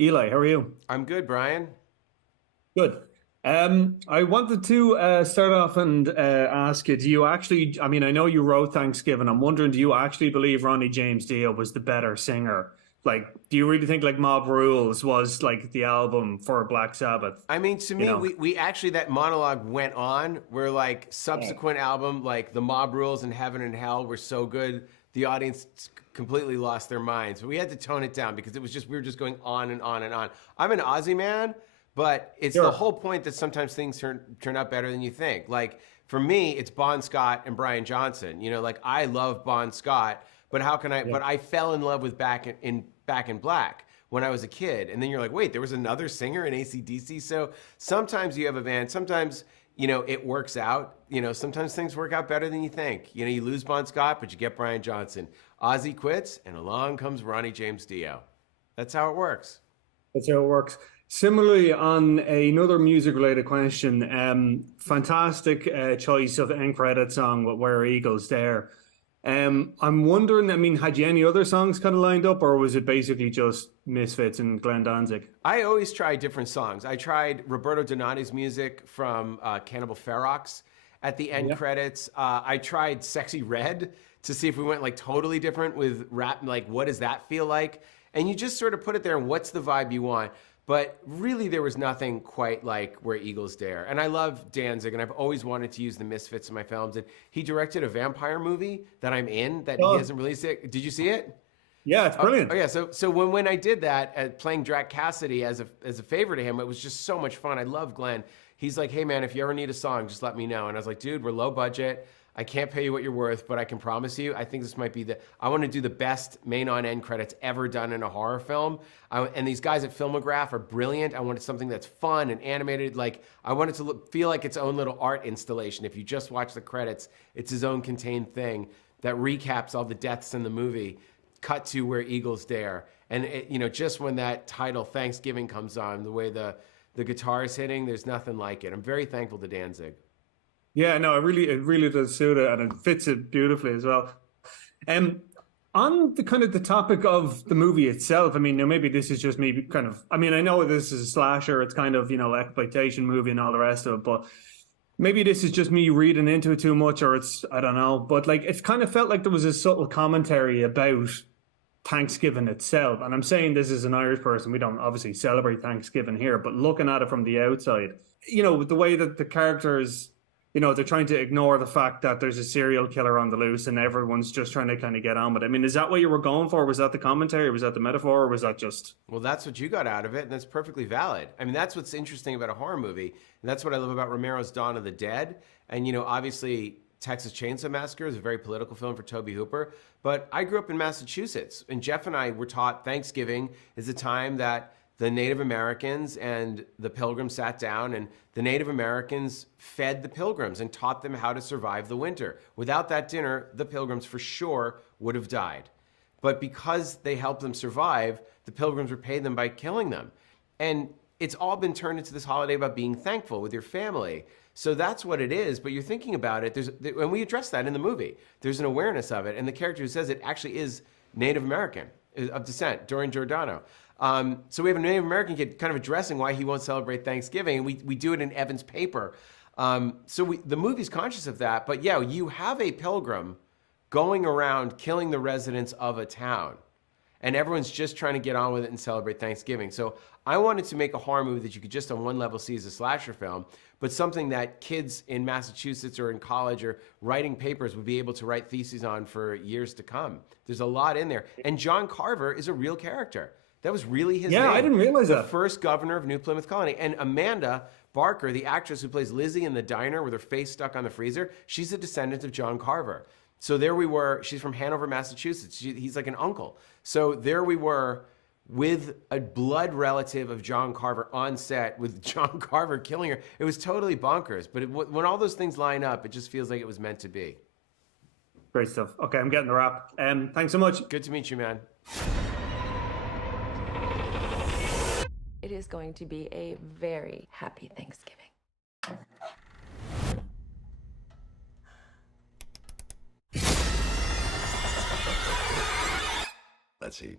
Eli, how are you? I'm good, Brian. Good. I wanted to start off and ask you, do you actually, I mean, I know you wrote Thanksgiving. I'm wondering, do you actually believe Ronnie James Dio was the better singer? Like, do you really think like Mob Rules was like the album for Black Sabbath? I mean, to You me, know? we actually that monologue went on where like Yeah. subsequent album, like the Mob Rules and Heaven and Hell were so good, the audience completely lost their minds. But we had to tone it down because it was just we were just going on and on and on. I'm an Ozzy man, but it's the Sure. whole point that sometimes things turn out better than you think. Like for me, it's Bon Scott and Brian Johnson. Like I love Bon Scott, but how can I? Yeah. But I fell in love with Back in Black when I was a kid. And then you're like, wait, there was another singer in AC/DC. So sometimes you have a band, sometimes, it works out. Sometimes things work out better than you think. You lose Bon Scott, but you get Brian Johnson. Ozzy quits, and along comes Ronnie James Dio. That's how it works. That's how it works. Similarly, on another music-related question, fantastic choice of end credit song with Where Are Eagles there. I'm wondering, I mean, had you any other songs kind of lined up, or was it basically just Misfits and Glenn Danzig? I always try different songs. I tried Roberto Donati's music from Cannibal Ferox at the end Yeah. credits. I tried Sexy Red to see if we went like totally different with rap, like what does that feel like? And you just sort of put it there and what's the vibe you want. But really, there was nothing quite like Where Eagles Dare. And I love Danzig, and I've always wanted to use the Misfits in my films. And he directed a vampire movie that I'm in that he Oh, hasn't released it. Did you see it? yeah, it's Oh brilliant. yeah, so when I did that playing Drac Cassidy as a favor to him, it was just so much fun. I love Glenn. He's like, hey man, if you ever need a song, just let me know. And I was like, dude, we're low budget. I can't pay you what you're worth, but I can promise you, I think this might be I want to do the best main on end credits ever done in a horror film. And these guys at Filmograph are brilliant. I wanted something that's fun and animated. Like I want it to feel like its own little art installation. If you just watch the credits, it's his own contained thing that recaps all the deaths in the movie. Cut to Where Eagles Dare, and just when that title Thanksgiving comes on, the way the guitar is hitting, there's nothing like it. I'm very thankful to Danzig. Yeah, no, it really does suit it, and it fits it beautifully as well. Um, on the kind of the topic of the movie itself, I mean, now maybe this is just me kind of, I mean, I know this is a slasher, it's kind of, exploitation movie and all the rest of it, but maybe this is just me reading into it too much, or it's, I don't know, but like, it kind of felt like there was a subtle commentary about Thanksgiving itself. And I'm saying this as an Irish person, we don't obviously celebrate Thanksgiving here, but looking at it from the outside, with the way that the characters, they're trying to ignore the fact that there's a serial killer on the loose and everyone's just trying to kind of get on with it. I mean, is that what you were going for? Was that the commentary? Was that the metaphor? Or was that just. Well, that's what you got out of it, and that's perfectly valid. I mean, that's what's interesting about a horror movie, and that's what I love about Romero's Dawn of the Dead. And obviously, Texas Chainsaw Massacre is a very political film for Tobe Hooper. But I grew up in Massachusetts, and Jeff and I were taught Thanksgiving is a time that the Native Americans and the Pilgrims sat down, and the Native Americans fed the Pilgrims and taught them how to survive the winter. Without that dinner, the Pilgrims for sure would have died. But because they helped them survive, the Pilgrims repaid them by killing them. And it's all been turned into this holiday about being thankful with your family. So that's what it is. But you're thinking about it. And we address that in the movie. There's an awareness of it, and the character who says it actually is Native American of descent, Dorian Giordano. So we have a Native American kid kind of addressing why he won't celebrate Thanksgiving, and we do it in Evan's paper. The movie's conscious of that. But yeah, you have a pilgrim going around killing the residents of a town, and everyone's just trying to get on with it and celebrate Thanksgiving. So I wanted to make a horror movie that you could just on one level see as a slasher film, but something that kids in Massachusetts or in college or writing papers would be able to write theses on for years to come. There's a lot in there. And John Carver is a real character. That was really his Yeah, I name. didn't realize The that. first governor of New Plymouth Colony. And Amanda Barker, the actress who plays Lizzie in the diner with her face stuck on the freezer, she's a descendant of John Carver. So there we were. She's from Hanover, Massachusetts. He's like an uncle. So there we were with a blood relative of John Carver on set with John Carver killing her. It was totally bonkers. But when all those things line up, it just feels like it was meant to be. Great stuff. Okay, I'm getting the wrap. Thanks so much. Good to meet you, man. It is going to be a very happy Thanksgiving. Let's see.